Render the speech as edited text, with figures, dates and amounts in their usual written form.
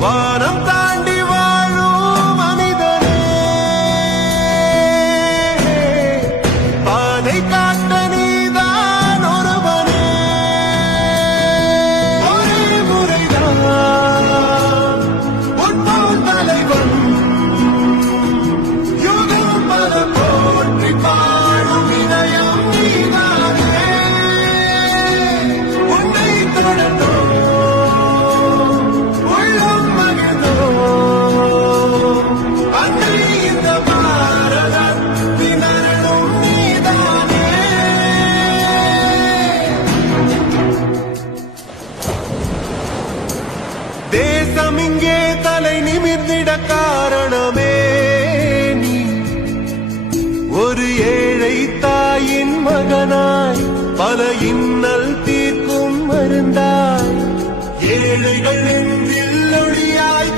வானம் தாண்டி வாழும் மனிதனே பாதை காட்ட நீதான் ஒருவனே ஒரே முறைதான் உன்னால் தலைவன் யுகம் பல போற்றி பாடும் இதயம் நீதானே உன்னை தொடர்ந்தோ உள்ளம் மகிழ்ந்தோ அன்னை இந்த பாரதத்தினரும் நீதானே தேசம் இங்கே தலை நிமிர்ந்திட காரணமே நீ ஒரு ஏழை தாயின் மகனாய் பல இன்னல் தீர்க்கும் மருந்தாய் ஏழைகள் நெஞ்சில் ஒளியாய்